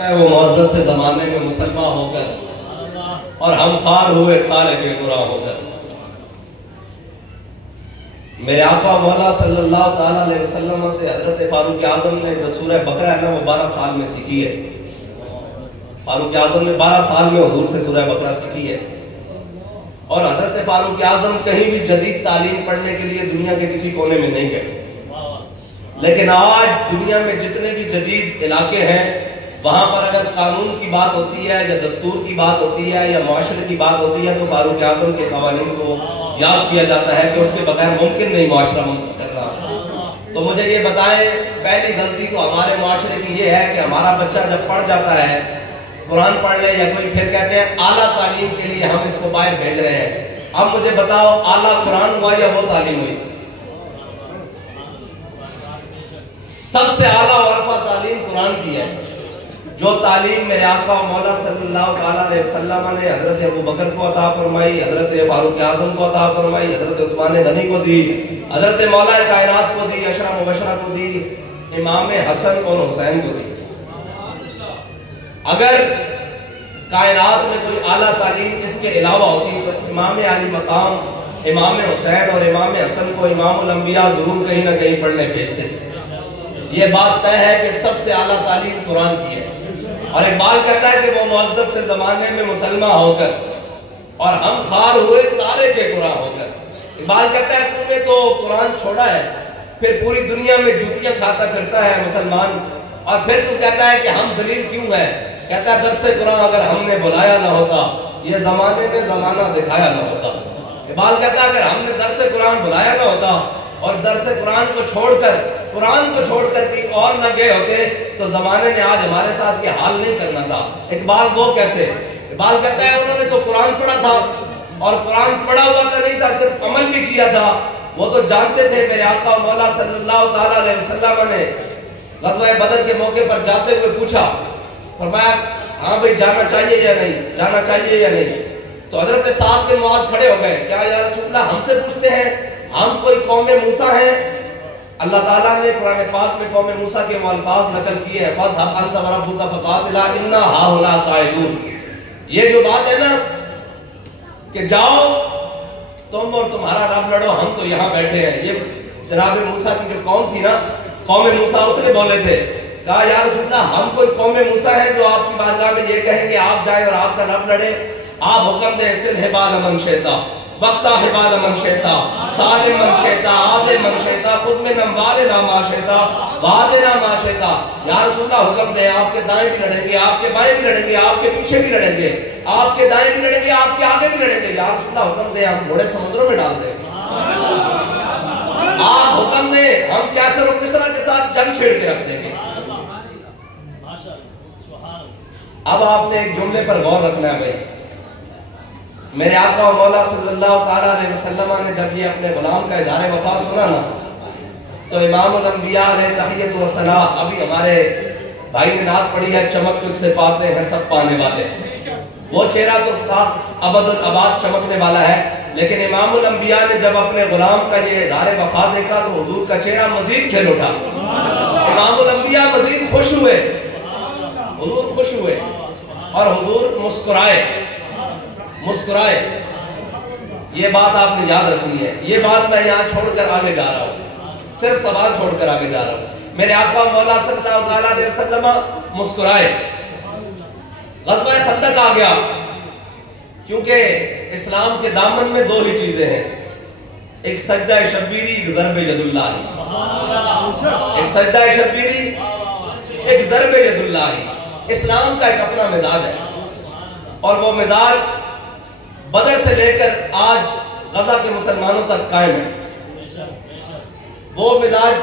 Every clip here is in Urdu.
وہ معزز سے زمانے میں مسلمان ہو کر اور ہم خار ہوئے طالب قرآن ہو کر. میرے آقا مولا صلی اللہ تعالیٰ علیہ وسلم سے حضرت فاروق اعظم نے جو سورہ بقرہ ہے نا وہ 12 سال میں سیکھی ہے. فاروق اعظم نے 12 سال میں حضور سے سورہ بقرہ سیکھی ہے. اور حضرت فاروق اعظم کہیں بھی جدید تعلیم پڑھنے کے لیے دنیا کے کسی کونے میں نہیں گئے. لیکن آج دنیا میں جتنے بھی جدید علاقے ہیں وہاں پر اگر قانون کی بات ہوتی ہے یا دستور کی بات ہوتی ہے یا معاشرے کی بات ہوتی ہے تو فاروق اعظم کے قوانین کو یاد کیا جاتا ہے کہ اس کے بغیر ممکن نہیں معاشرہ کرنا. تو مجھے یہ بتائیں، پہلی غلطی تو ہمارے معاشرے کی یہ ہے کہ ہمارا بچہ جب پڑھ جاتا ہے قرآن پڑھنے یا کوئی پھر کہتے ہیں اعلیٰ تعلیم کے لیے ہم اس کو باہر بھیج رہے ہیں. اب مجھے بتاؤ اعلیٰ قرآن ہوا یا وہ تعلیم ہوئی؟ سب سے اعلیٰ وارفہ تعلیم قرآن کی ہے. جو تعلیم میرے آقا مولا صلی اللہ تعالیٰ علیہ وسلم نے حضرت ابو بکر کو عطا فرمائی، حضرت فاروق اعظم کو عطا فرمائی، حضرت عثمان غنی کو دی، حضرت مولا کائنات کو دی، عشرہ مبشرہ کو دی، امام حسن اور حسین کو دی. اگر کائنات میں کوئی اعلیٰ تعلیم اس کے علاوہ ہوتی تو امام علی مقام امام حسین اور امام حسن کو امام الانبیاء ضرور کہیں نہ کہیں پڑھنے بھیجتے. یہ بات طے ہے کہ سب سے اعلیٰ تعلیم قرآن کی ہے. اور اقبال کہتا ہے کہ وہ معزز سے زمانے میں مسلمان ہو کر اور ہم خار ہوئے تارے کے قرآن ہو کر. اقبال کہتا ہے تو نے تو قرآن چھوڑا ہے، پھر پوری دنیا میں جوتیاں کھاتا پھرتا ہے مسلمان، اور پھر تو کہتا ہے کہ ہم ذلیل کیوں ہیں. کہتا ہے درس قرآن اگر ہم نے بلایا نہ ہوتا یہ زمانے میں زمانہ دکھایا نہ ہوتا. اقبال کہتا ہے اگر ہم نے درس قرآن بلایا نہ ہوتا اور درس قرآن کو چھوڑ کر کہیں اور نہ گئے ہوتے تو زمانے نے آج ہمارے ساتھ یہ حال نہیں کرنا تھا. اقبال وہ کیسے؟ اقبال کہتا ہے انہوں نے تو قرآن پڑھا تھا اور قرآن پڑھا ہوا تو نہیں تھا، صرف عمل بھی کیا تھا. وہ تو جانتے تھے میرے آقا مولا صلی اللہ تعالیٰ علیہ وسلم نے غزوہ بدر کے موقع پر جاتے ہوئے پوچھا، فرمایا ہاں بھئی جانا چاہیے یا نہیں. تو حضرت سعد بن معاذ کھڑے ہو گئے، کیا یا رسول اللہ ہم سے پوچھتے ہیں؟ ہم کوئی قوم موسیٰ ہیں؟ اللہ تعالیٰ نے قرآن پاک میں قوم موسیٰ کے وہ الفاظ نقل کیے ہیں، فَاذْهَبْ أَنْتَ وَرَبُّكَ فَقَاتِلَا إِنَّا هَاهُنَا قَاعِدُونَ. یہ جو بات ہے نا کہ جاؤ تم اور تمہارا رب لڑو، ہم تو یہاں بیٹھے ہیں. یہ جناب موسیٰ کی جو قوم تھی نا، قوم موسیٰ اس نے بولے تھے، کہا یا رسول اللہ ہم کوئی قوم موسیٰ ہیں جو آپ کی بارگاہ میں یہ کہیں کہ آپ جائیں اور آپ کا رب لڑے؟ آپ حکم دیں سل حبال من شیطا وقتا حبال من شیطا سالم من شیطا آدم من شیطا خذ من اموالنا ما شیطا وعدنا ما شیطا. یا رسول اللہ حکم دیں آپ کے دائیں بھی لڑیں گے، آپ کے بائیں بھی لڑیں گے، آپ کے پیچھے بھی لڑیں گے، آپ کے دائیں بھی لڑیں گے، آپ کے آگے بھی لڑیں گے. یا رسول اللہ حکم دیں ہم گھوڑے سمندروں میں ڈال دیں. آپ حکم دیں ہم کیسر و کسرا کے ساتھ جنگ چھیڑ کے رکھ دیں گے. اب آپ نے ایک جملے پر غور رکھنا ہے بھائی. میرے آقا و مولا صلی اللہ تعالیٰ علیہ وسلم نے جب یہ اپنے غلام کا اظہار وفا سنا نا تو امام الانبیاء علیہ تحیت و ثناء، ابھی ہمارے بھائی نے نعت پڑھی ہے، چمک تجھ سے پاتے ہیں سب پانے والے. وہ چہرہ تو تھا ابد الاباد چمکنے والا ہے، لیکن امام الانبیاء نے جب اپنے غلام کا یہ اظہار وفا دیکھا تو حضور کا چہرہ مزید کھل اٹھا. امام الانبیاء مزید خوش ہوئے، حضور خوش ہوئے اور حضور مسکرائے. یہ بات آپ نے یاد رکھنی ہے. یہ بات میں یہاں چھوڑ کر آگے جا رہا ہوں، صرف سوال چھوڑ کر آگے جا رہا ہوں. میرے آقا مولا صلی اللہ علیہ وسلم مسکرائے. غزوہ خندق آ گیا کیونکہ اسلام کے دامن میں دو ہی چیزیں ہیں، ایک سجدہ شبیری، ایک ضرب ید اللہ. ایک سجدہ شبیری، ایک ضرب ید اللہ. اسلام کا ایک اپنا مزاج ہے اور وہ مزاج بدر سے لے کر آج غزہ کے مسلمانوں تک قائم ہے. وہ مزاج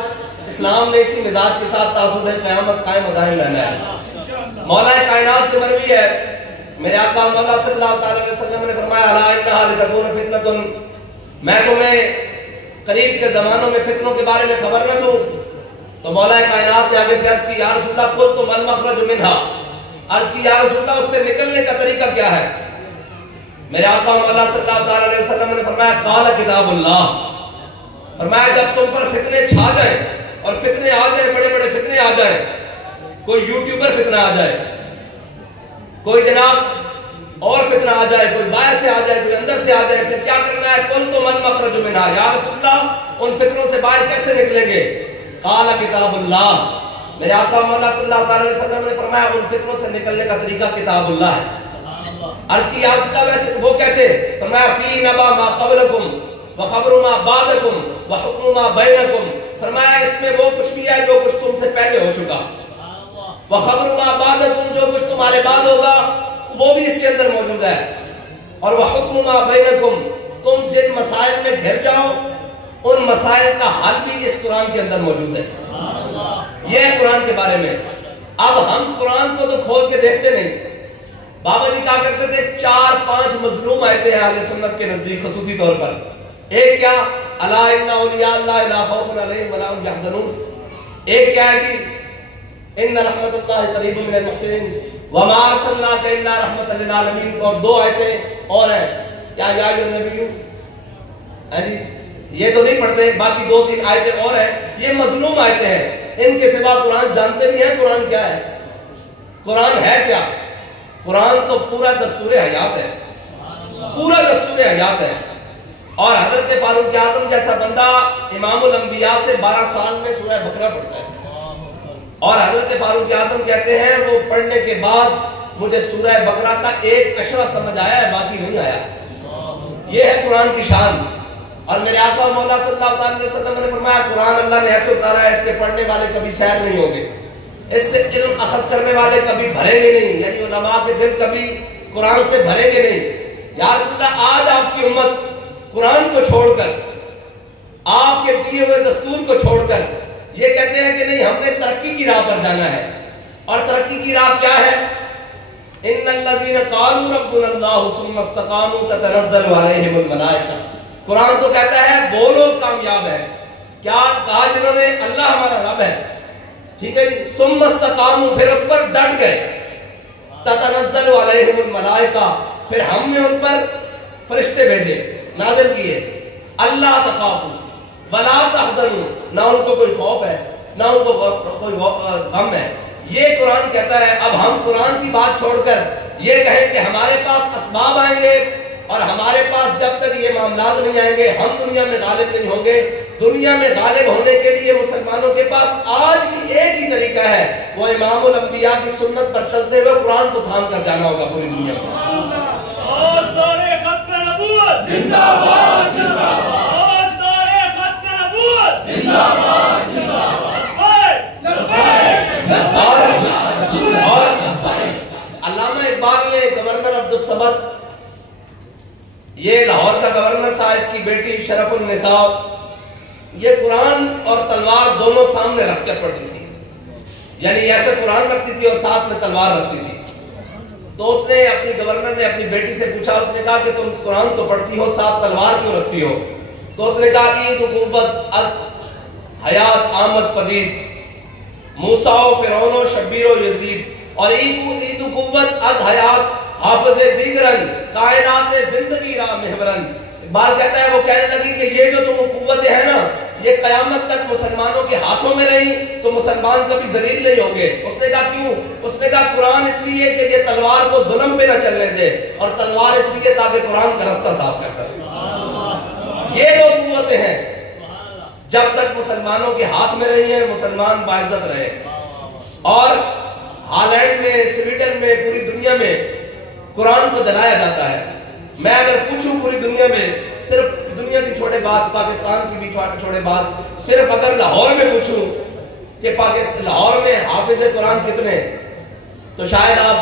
اسلام نے اسی مزاج کے ساتھ تاصل قیامت قائم دائم رہنا ہے. مولا کائنات سے مروی ہے، میرے آقا مولا صلی اللہ علیہ وسلم نے فرمایا الا انھا لتکون فتنۃ، میں تمہیں قریب کے زمانوں میں فتنوں کے بارے میں خبر نہ دوں؟ تو مولا کائنات نے آگے سے عرض کی یا رسول اللہ قلت ما المخرج منھا، عرض کی یا رسول اللہ اس سے نکلنے کا طریقہ کیا ہے؟ میرے آقا مولا صلی اللہ علیہ وسلم نے فرمایا قال کتاب اللہ. فرمایا جب تم پر فتنے چھا جائیں اور فتنے آ جائیں، بڑے بڑے فتنے آ جائیں، کوئی یوٹیوبر فتنہ آ جائے، کوئی جناب اور فتنہ آ جائے، کوئی باہر سے آ جائے، کوئی اندر سے آ جائے، پھر کیا کرنا ہے؟ قل تو من مخرج منہا، یا رسول اللہ ان فتنوں سے باہر کیسے نکلیں گے؟ قال کتاب اللہ، میرے آقا مولا صلی اللہ علیہ وسلم نے فرمایا ان فتنوں سے نکلنے کا طریقہ کتاب اللہ ہے۔ عرض کی یا رسول اللہ ویسے وہ کیسے؟ فرمایا فی نبا ما قبلکم وخبر ما بعدکم وحکم ما بینکم، فرمایا اس میں وہ کچھ بھی ہے جو کچھ تم سے پہلے ہو چکا، وخبر ما بعدکم جو کچھ تمہارے بعد ہوگا وہ بھی اس کے اندر موجود ہے، اور وحکم ما بینکم تم جن مسائل میں گھر جاؤ ان مسائل کا حل بھی اس قرآن کے اندر موجود ہے۔ یہ ہے قرآن کے بارے میں۔ اب ہم قرآن کو تو کھول کے دیکھتے نہیں۔ بابا جی کہا کرتے تھے 4-5 مظلوم آیتیں ہیں اہل سنت کے نزدیک خصوصی طور پر۔ ایک کیا؟ الا ان اولیاء اللہ لا خوف علیہم ولا هم يحزنون۔ ایک کیا ہے جی؟ ان رحمت اللہ قریب من المحسنین وما ارسلناک الا رحمۃ للعالمین، اور 2 آیتیں اور ہیں کیا یا نبی، جی یہ تو نہیں پڑھتے، باقی 2-3 آیتیں اور ہیں، یہ مظلوم آیتیں ہیں۔ ان کے سوا قرآن جانتے بھی ہیں قرآن کیا ہے، قرآن ہے کیا؟ قرآن تو پورا دستور حیات ہے، پورا دستور حیات ہے۔ اور حضرت فاروق اعظم جیسا بندہ امام الانبیاء سے 12 سال میں سورہ بقرہ پڑھتا ہے، اور حضرت فاروق اعظم کہتے ہیں وہ پڑھنے کے بعد مجھے سورہ بقرہ کا ایک اشرا سمجھ آیا ہے، باقی نہیں آیا۔ یہ ہے قرآن کی شان۔ اور میرے آقا مولا صلی اللہ علیہ وسلم نے فرمایا قرآن اللہ نے ایسے اتارا ہے اس کے پڑھنے والے کبھی سیر نہیں ہوں گے، اس سے علم اخذ کرنے والے کبھی بھریں گے نہیں، یعنی علماء کے دل کبھی قرآن سے بھریں گے نہیں۔ یا رسول اللہ آج آپ کی امت قرآن کو چھوڑ کر، آپ کے دیے ہوئے دستور کو چھوڑ کر یہ کہتے ہیں کہ نہیں ہم نے ترقی کی راہ پر جانا ہے، اور ترقی کی راہ کیا ہے؟ ان الذین قالوا ربنا اللہ ثم استقاموا تتنزل علیہم الملائکہ، قرآن تو کہتا ہے وہ لوگ کامیاب ہیں، کیا کہا جنہوں نے اللہ ہمارا رب ہے، ٹھیک ہے جی، ثم استقاموا پھر اس پر ڈٹ گئے، تتنزل علیہم الملائکہ پھر ہم نے ان پر فرشتے بھیجے، نازل کیے، اللہ تخافوا ولا تحزنوا، نہ ان کو کوئی خوف ہے نہ ان کو کوئی غم ہے۔ یہ قرآن کہتا ہے۔ اب ہم قرآن کی بات چھوڑ کر یہ کہیں کہ ہمارے پاس اسباب آئیں گے اور ہمارے پاس جب تک یہ معاملات نہیں آئیں گے ہم دنیا میں غالب نہیں ہوں گے۔ دنیا میں غالب ہونے کے لیے مسلمانوں کے پاس آج بھی ایک ہی طریقہ ہے، وہ امام الانبیاء کی سنت پر چلتے ہوئے قرآن کو تھام کر جانا ہوگا پوری دنیا میں۔ زندہ باد زندہ باد، تاجدار ختم نبوت زندہ باد زندہ اور علامہ اقبال نے گورنر عبدالصمد، یہ لاہور کا گورنر تھا، اس کی بیٹی شرف النساء یہ قرآن اور تلوار دونوں سامنے رکھ کر پڑھتی تھی، یعنی ایسے قرآن رکھتی تھی اور ساتھ میں تلوار رکھتی تھی۔ تو اس نے اپنی گورنر نے اپنی بیٹی سے پوچھا، اس نے کہا کہ تم قرآن تو پڑھتی ہو ساتھ تلوار کیوں رکھتی ہو؟ تو اس نے کہا کہ عید و قوت از حیات آمد پدید، موسیٰ و فرعون و شبیر و یزید، اور عید و قوت از حیات حافظ دیگرن کائنات زندگی را محورن۔ اقبال کہتا ہے وہ کہنے لگی کہ یہ جو تم قوتیں ہیں نا یہ قیامت تک مسلمانوں کے ہاتھوں میں رہی تو مسلمان کبھی ذلیل نہیں ہوں گے۔ اس نے کہا کیوں؟ اس نے کہا قرآن اس لیے کہ یہ تلوار کو ظلم پہ نہ چلنے دے، اور تلوار اس لیے تاکہ قرآن کا رستہ صاف کرتا ہے۔ یہ دو قوتیں ہیں، جب تک مسلمانوں کے ہاتھ میں رہی ہیں مسلمان باعزت رہے۔ اور ہالینڈ میں، سویڈن میں، پوری دنیا میں قرآن کو جلایا جاتا ہے۔ میں اگر پوچھوں پوری دنیا میں، صرف دنیا کی چھوڑے بات، پاکستان کی بھی چھوڑے بات، صرف اگر لاہور میں پوچھوں کہ لاہور میں حافظ قرآن کتنے ہیں تو شاید آپ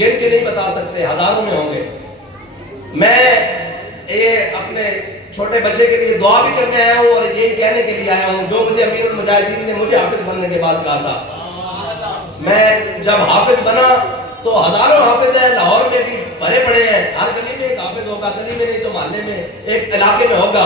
گن کے نہیں بتا سکتے، ہزاروں میں ہوں گے۔ میں یہ اپنے چھوٹے بچے کے لیے دعا بھی کرنے آیا ہوں اور یہی کہنے کے لیے آیا ہوں جو مجھے امیر المجاہدین نے مجھے حافظ بننے کے بعد کہا تھا۔ میں جب حافظ بنا تو ہزاروں حافظ ہیں، لاہور میں بھی بھرے پڑے ہیں، ہر گلی میں ایک حافظ ہوگا، گلی میں نہیں تو محلے میں، ایک علاقے میں ہوگا۔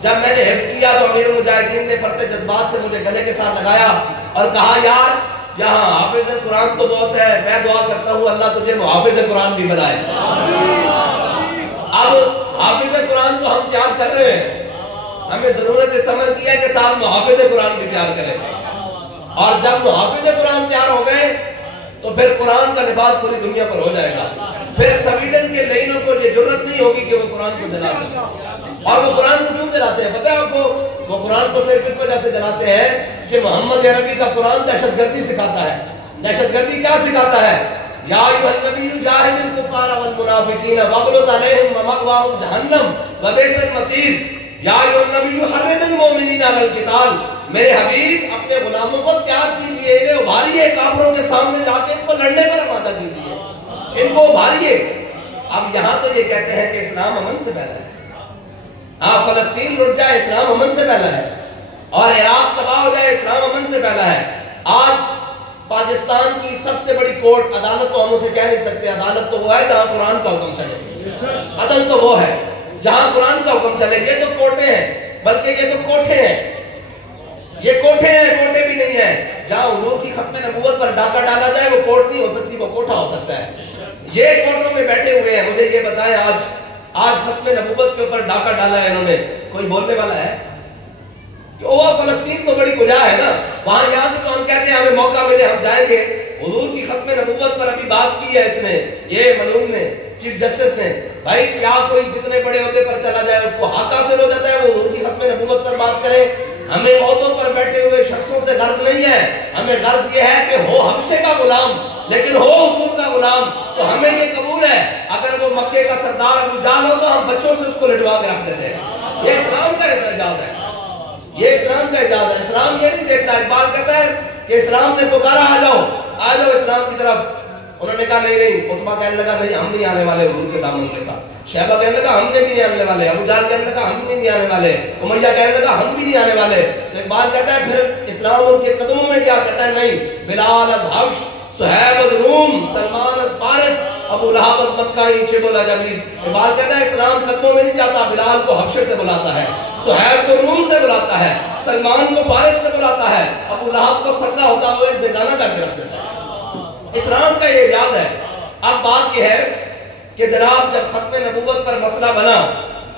جب میں نے حفظ کیا تو امیر المجاہدین نے فرط جذبات سے مجھے گلے کے ساتھ لگایا اور کہا یار یہاں حافظ قرآن تو بہت ہے، میں دعا کرتا ہوں اللہ تجھے محافظ قرآن بھی بنائے۔ اب حافظ قرآن تو ہم تیار کر رہے ہیں، ہمیں ضرورت اس عمل کی ہے کہ ساتھ محافظ قرآن بھی تیار کریں، اور جب محافظ قرآن تیار ہو گئے تو پھر قرآن کا نفاذ پوری دنیا پر ہو جائے گا. پھر سویڈن کے لائنوں کو یہ جرت نہیں ہوگی کہ وہ قرآن کو جلا سکیں. اور وہ قرآن کو کیوں جلاتے ہیں پتہ ہے آپ کو؟ وہ قرآن کو صرف اس وجہ سے جلاتے ہیں کہ محمد عربی کا قرآن دہشت گردی سکھاتا ہے. دہشت گردی کیا سکھاتا ہے؟ یا ایھا النبی جاہد الکفار والمنافقین واغلظ علیہم ومأواہم جہنم وبئس المصیر. یا ایھا النبی حرض المؤمنین علی القتال. میرے حبیب اپنے غلاموں کو تیار کیجیے، انہیں ابھاریے، کافروں کے سامنے جا کے ان کو لڑنے پر آمادہ کیجیے، ان کو ابھاریے. اب یہاں تو یہ کہتے ہیں کہ اسلام امن سے پہلا ہے. آپ فلسطین لٹ جائے اسلام امن سے پہلا ہے، اور عراق تباہ ہو جائے اسلام امن سے پہلا ہے. آج پاکستان کی سب سے بڑی کورٹ عدالت تو ہم اسے کہہ نہیں سکتے، عدالت تو وہ ہے جہاں قرآن کا حکم چلے. عدل تو وہ ہے جہاں قرآن کا حکم چلے. یہ تو کوٹے ہیں، بلکہ یہ تو کوٹھے ہیں. یہ کوٹھے ہیں، کوٹے بھی نہیں ہیں. جہاں حضور کی ختم نبوت پر ڈاکہ ڈالا جائے وہ کورٹ نہیں ہو سکتی، وہ کوٹھا ہو سکتا ہے. یہ کوٹوں میں بیٹھے ہوئے ہیں. مجھے یہ بتائیں آج ختم نبوت کے اوپر ڈاکہ ڈالا ہے انہوں نے، کوئی بولنے والا ہے؟ کہ وہ فلسطین تو بڑی کجا ہے نا، وہاں یہاں سے تو ہم کہتے ہیں ہمیں موقع ملے ہم جائیں گے. حضور کی ختم نبوت پر ابھی بات کی ہے اس نے، یہ ملعون نے، چیف جسٹس نے. بھائی کیا کوئی جتنے بڑے عہدے پر چلا جائے اس کو حق حاصل ہو جاتا ہے وہ حضور کی ختم نبوت پر بات کرے؟ ہمیں عہدوں پر بیٹھے ہوئے شخصوں سے غرض نہیں ہے. ہمیں غرض یہ ہے کہ ہو حبشے کا غلام لیکن ہو حضور کا غلام. تو ہمیں یہ قبول ہے اگر وہ مکے کا سردار ابو جہل ہو تو ہم بچوں سے اس کو لٹوا کے رکھ دیتے ہیں. یہ اسلام کا اعجاز ہے، یہ اسلام کا اعجاز ہے. اسلام یہ نہیں دیکھتا. اقبال کہتا ہے کہ اسلام نے پکارا آ جاؤ اسلام کی طرف. انہوں نے کہا نہیں. عتبہ کہنے لگا نہیں ہم نہیں آنے والے حضور کے دامن کے ساتھ. شیبہ کہنے لگا ہم نے بھی نہیں آنے والے. ابو جہل کہنے لگا ہم نہیں آنے والے. امیہ کہنے لگا ہم بھی نہیں آنے والے. تو اقبال کہتا ہے پھر اسلام ان کے قدموں میں کیا کہتا ہے؟ نہیں. بلال از حبش، صہیب از روم، سلمان از فارس، ابو لہب از مکہ، چب العجمیز. اقبال کہتا ہے اسلام قدموں میں نہیں جاتا، بلال کو حبشے سے بلاتا ہے، صہیب کو روم سے بلاتا ہے، سلمان کو فارس سے بلاتا ہے، ابو لہب کو سردا ہوتا ہوا ایک بیگانہ کر کے رکھ دیتا ہے. اسلام کا یہ اعجاز ہے. اب بات یہ ہے کہ جناب جب ختم نبوت پر مسئلہ بنا،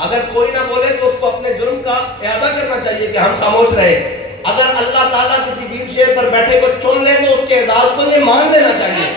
اگر کوئی نہ بولے تو اس کو اپنے جرم کا اعادہ کرنا چاہیے کہ ہم خاموش رہے. اگر اللہ تعالیٰ کسی ویر شیر پر بیٹھے کو چن لے تو اس کے اعزاز کو یہ مان لینا چاہیے.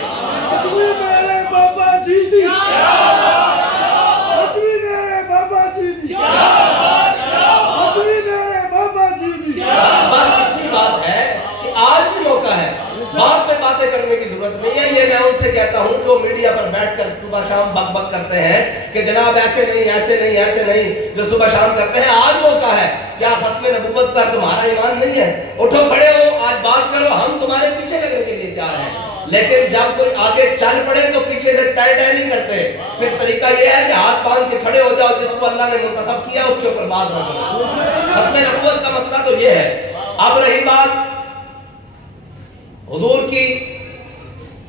بس اتنی بات ہے کہ آج بھی موقع ہے، بعد میں باتیں کرنے کی ضرورت نہیں ہے. یہ میں ان سے کہتا ہوں جو میڈیا پر بیٹھ کر صبح شام بک بک کرتے ہیں کہ جناب ایسے نہیں ایسے نہیں ایسے نہیں، جو صبح شام کرتے ہیں. آج موقع ہے. کیا ختم نبوت پر تمہارا ایمان نہیں ہے؟ اٹھو کھڑے ہو، آج بات کرو، ہم تمہارے پیچھے لگنے کے لیے تیار ہیں. لیکن جب کوئی آگے چل پڑے تو پیچھے سے ٹائٹ نہیں کرتے. پھر طریقہ یہ ہے کہ ہاتھ باندھ کے کھڑے ہو جاؤ، جس کو اللہ نے منتخب کیا اس کے اوپر بات نہ کرو. ختم نبوت کا مسئلہ تو یہ ہے. اب رہی بات حضور کی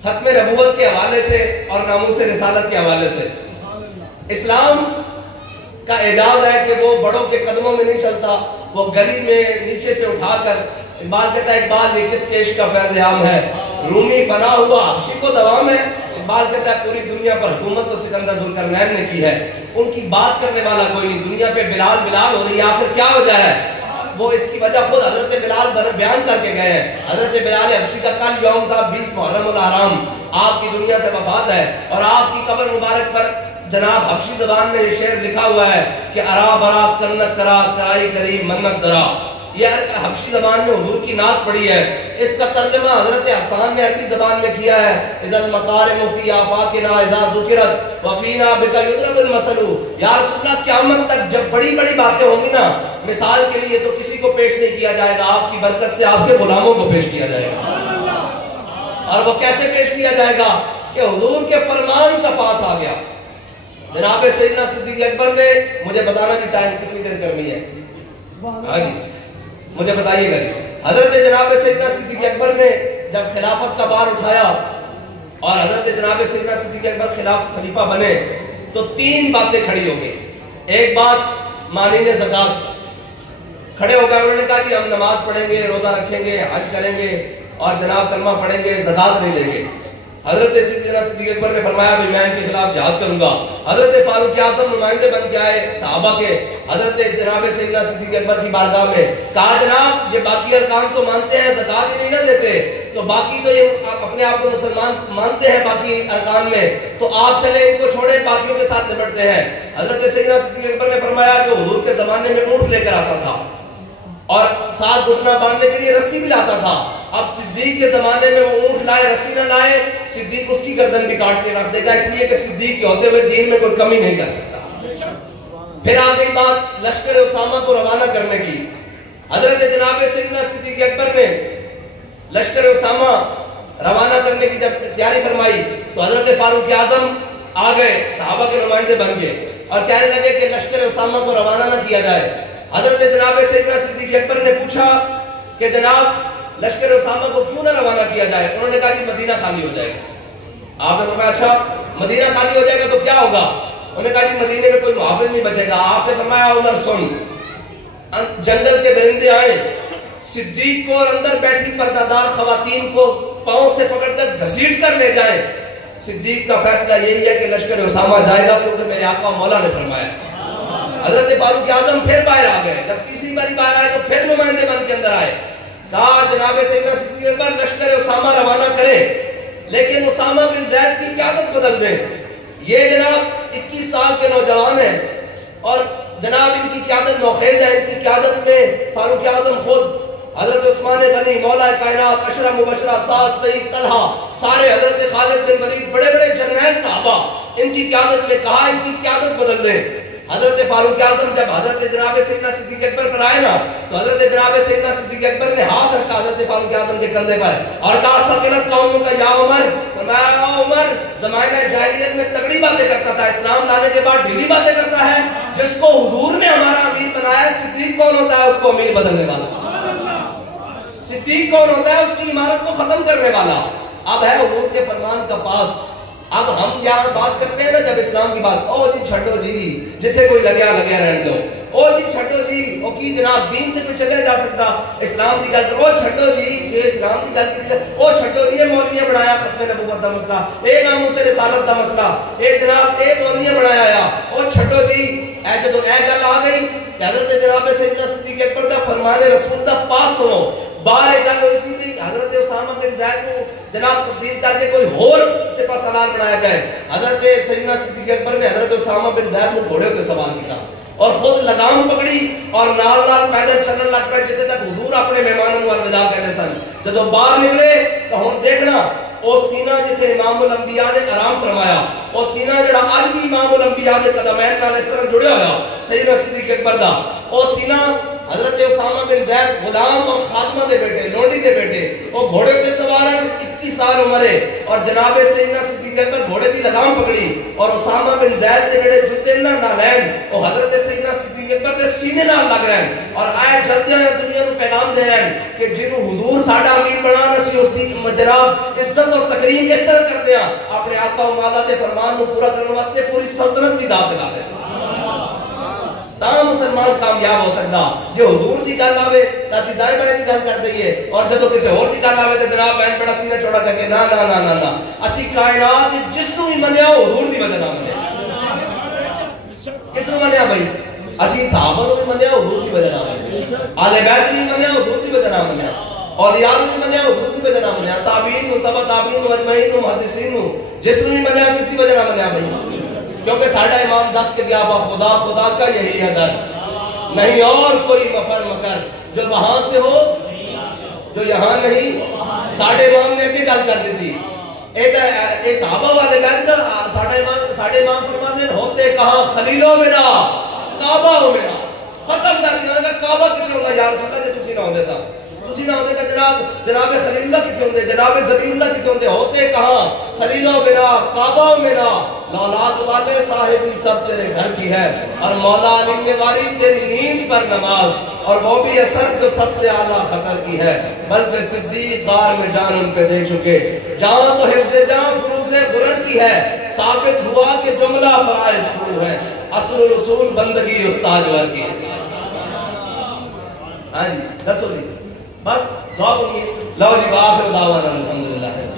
ختم نبوت کے حوالے سے اور ناموس رسالت کے حوالے سے، اسلام کا اعجاز ہے کہ وہ بڑوں کے قدموں میں نہیں چلتا، وہ گلی میں نیچے سے اٹھا کر. اقبال کہتا ہے اقبال یہ کس کیش کا فیض عام ہے، رومی فنا ہوا حبشی کو دوام ہے. اقبال کہتا ہے پوری دنیا پر حکومت تو سکندر ذوالقرنین نے کی ہے، ان کی بات کرنے والا کوئی نہیں. دنیا پہ بلال بلال ہو رہی ہے، آخر کیا وجہ ہے؟ وہ اس کی وجہ خود حضرت بلال بیان کر کے گئے ہیں. حضرت بلال حبشی کا کل یوم تھا 20 محرم الحرام، آپ کی دنیا سے وفات ہے، اور آپ کی قبر مبارک پر جناب حبشی زبان میں یہ شعر لکھا ہوا ہے کہ ارا برا کنت کرا کرائی کری منت درا. یہ حبشی زبان میں حضور کی نعت پڑی ہے. اس کا ترجمہ حضرت حسان نے عربی زبان میں کیا ہے. اذا المکارم فی آفاقنا اذا ذکرت وفینا بک یضرب المثل. یا رسول اللہ قیامت تک جب بڑی بڑی باتیں ہوں گی نا، مثال کے لیے تو کسی کو پیش نہیں کیا جائے گا، آپ کی برکت سے آپ کے غلاموں کو پیش کیا جائے گا. اور وہ کیسے پیش کیا جائے گا؟ کہ حضور کے فرمان کا پاس آ گیا. جناب سیدنا صدیق اکبر نے، مجھے بتانا جی ٹائم کتنی دیر کرنی ہے؟ ہاں جی مجھے بتائیے گا جی. حضرت جناب سیدنا صدیق اکبر نے جب خلافت کا بار اٹھایا اور حضرت جناب سیدنا صدیق اکبر خلیفہ بنے تو 3 باتیں کھڑی ہو گئی. ایک بات مانین زکات. کھڑے ہو گئے، انہوں نے کہا جی ہم نماز پڑھیں گے، روزہ رکھیں گے، حج کریں گے اور جناب کلمہ پڑھیں گے، زکات نہیں دیں گے. حضرت سیدنا صدیق اکبر نے فرمایا بھی میں ان کے خلاف جہاد کروں گا. حضرت فاروق اعظم نمائندے بن کے آئے صحابہ کے، حضرت جناب سیدنا صدیق اکبر کی بارگاہ میں، کہا جناب یہ باقی ارکان تو مانتے ہیں، زکات ہی نہیں نہ دیتے. تو باقی تو یہ اپنے آپ کو مسلمان مانتے ہیں باقی ارکان میں، تو آپ چلے ان کو چھوڑے باقیوں کے ساتھ نمٹتے ہیں۔ حضرت سیدنا صدیق اکبر نے فرمایا کہ حضور کے زمانے میں اونٹ لے کر آتا تھا اور ساتھ گھٹنا باندھنے کے لیے رسی بھی لاتا تھا۔ اب صدیق کے زمانے میں وہ اونٹ لائے رسی نہ لائے، صدیق اس کی گردن بھی کاٹ کے رکھ دے گا، اس لیے کہ صدیق کے ہوتے ہوئے دین میں کوئی کمی نہیں کر سکتا۔ پھر آ گئی بات لشکر اسامہ کو روانہ کرنے کی۔ حضرت جناب سیدنا صدیق اکبر نے لشکر اسامہ روانہ کرنے کی جب تیاری فرمائی تو حضرت فاروق اعظم آ گئے، صحابہ کے نمائندے بن گئے اور کہنے لگے کہ لشکر اسامہ کو روانہ نہ کیا جائے۔ حضرت جناب سیدنا صدیق اکبر نے پوچھا کہ جناب لشکر اسامہ کو کیوں نہ روانہ کیا جائے؟ انہوں نے کہا کہ مدینہ خالی ہو جائے گا۔ آپ نے فرمایا اچھا مدینہ خالی ہو جائے گا تو کیا ہوگا؟ انہوں نے کہا کہ مدینے میں کوئی محافظ نہیں بچے گا۔ آپ نے فرمایا عمر سن، جنگل کے درندے آئے، صدیق کو اور اندر بیٹھی پردہ خواتین کو پاؤں سے پکڑ کر گھسیٹ کر لے جائیں، صدیق کا فیصلہ یہی ہے کہ لشکر اسامہ جائے گا کیونکہ میرے آقا مولا نے فرمایا۔ حضرت فاروق اعظم پھر باہر آ گئے، جب تیسری باری باہر آئے تو پھر نمائندے بن کے اندر آئے، کہا جناب سیدنا صدیق اکبر لشکر اسامہ روانہ کرے لیکن اسامہ بن زید کی قیادت بدل دیں۔ یہ جناب 21 سال کے نوجوان ہیں اور جناب ان کی قیادت نوخیز ہے، ان کی قیادت میں فاروق اعظم خود، حضرت عثمان غنی، مولا کائنات، عشرہ مبشرہ، سعد، سعید، طلحہ، سارے حضرت خالد بن ولید، بڑے بڑے جرنیل صحابہ ان کی قیادت میں، کہا ان کی قیادت بدل دیں۔ حضرت فاروق اعظم جب حضرت جناب سیدنا صدیق اکبر پر آئے نا تو حضرت جناب سیدنا صدیق اکبر نے ہاتھ رکھا حضرت فاروق اعظم کے کندھے پر اور کہا ثقلت قوم کا یا عمر، فرمایا عمر زمانہ جاہلیت میں تگڑی باتیں کرتا تھا، اسلام لانے کے بعد ڈھیلی باتیں کرتا ہے، جس کو حضور نے ہمارا امیر بنایا، صدیق کون ہوتا ہے؟ اس کو امیر بدلنے والا۔ صدیق کون ہوتا ہے؟ اس کی عمارت کو ختم کرنے والا۔ اب ہے حضور کے فرمان کا پاس۔ اب ہم یہاں بات کرتے ہیں نا جب اسلام کی بات، او جی چھڑو جی جتھے کوئی لگیا لگیا رہن دو، او جی چھڑو جی او کی جناب دین تے کوئی چلے جا سکتا، اسلام کی گل کرو، او چھڑو جی یہ اسلام کی گل کی، او چھڑو جی یہ مولویاں بنایا ختم نبوت دا مسئلہ، اے ناموس رسالت دا مسئلہ، اے جناب اے مولویاں بنایا آیا، او چھڑو جی اے جدو اے گل آ گئی کہ حضرت جناب سیدنا صدیق اکبر دا فرمان رسول دا پاس سنو، باہر گل ہوئی سی کہ حضرت اسامہ بن زید کو جناب تبدیل کر کے کوئی اور سپہ سالار بنایا جائے۔ حضرت سیدنا صدیق اکبر نے حضرت اسامہ بن زید کو گھوڑے کے سوار کیا اور خود لگام پکڑی اور نال نال پیدل چلن لگ پائے جتے تک حضور اپنے مہمانوں کو الوداع کہتے سن۔ جدو باہر نکلے تو ہن دیکھنا او سینہ جتھے امام الانبیاء نے آرام فرمایا، او سینہ جڑا اج بھی امام الانبیاء دے قدمین نال اس طرح جڑیا ہوا سیدنا صدیق اکبر دا، او سینہ حضرت اسامہ بن زید غلام اور خادمہ دے بیٹے، لونڈی دے بیٹے، وہ گھوڑے کے سوار ہیں، 21 سال عمر ہے اور جناب سیدنا صدیق اکبر گھوڑے دی لگام پکڑی اور اسامہ بن زید دے بیٹے جوتے نہ نالین وہ حضرت سیدنا صدیق اکبر دے سینے نال لگ رہے ہیں اور آئے جلدی ہیں دنیا نو پیغام دے رہے ہیں کہ جنہوں حضور ساڈا امیر بنا نسی اس دی جناب عزت اور تکریم اس طرح کرتے ہیں اپنے آقا و مولا دے فرمان نو پورا کرنے واسطے پوری سلطنت کی داد لگا دیتے ہیں۔ تاں مسلمان کامیاب ہو سکتا جو حضور دی گل آوے تا اسی دائیں بائیں دی گل کر دئیے اور جدو کسی اور دی گل آوے تے جناب بہن بڑا سینہ چھوڑا کر کے نا نا نا نا نا اسی کائنات جس نو ہی منیا حضور دی وجہ نہ منیا، کس نو منیا بھائی؟ اسی صحابہ نو بھی منیا حضور دی وجہ نہ منیا، آل بیت نو منیا حضور دی وجہ نہ منیا، اولیاء نو بھی منیا حضور دی وجہ نہ منیا، تابعین نو تبع تابعین نو اجمعین نو محدثین نو جس نو بھی منیا کس دی وجہ نہ منیا بھائی؟ کیونکہ ساڑھا امام دس کے گیا با خدا خدا کا یہی ہے در، نہیں اور کوئی مفر مکر جو وہاں سے ہو جو یہاں نہیں۔ ساڑھے امام نے بھی گل کر دی تھی اے صحابہ والے بیت کا ساڑھے امام فرماتے ہیں ہوتے کہاں خلیلو میرا کعبہ ہو میرا، ختم کر دیا کہ کعبہ کتے ہوتا یا رسول اللہ جے تسی نہ ہوتے تھا، تسی نہ ہوتے تھا جناب خلیل اللہ کتے ہوتے، جناب زبی اللہ کتے ہوتے، ہوتے کہاں خلیلو میرا کعبہ ہو میرا، لولاد والے صاحبی سب تیرے گھر کی ہے اور مولا علی نے واری تیری نیند پر نماز اور وہ بھی اثر جو سب سے اعلیٰ خطر کی ہے، بلکہ صدیق غار میں جان ان پہ دے چکے، جہاں تو حفظ جان فروز غرر کی ہے، ثابت ہوا کہ جملہ فرائض فرو ہے، اصل رسول بندگی استاج ور کی ہے۔ ہاں جی دسو جی بس دعا بنیے، لو جی آخر دعوانا الحمدللہ۔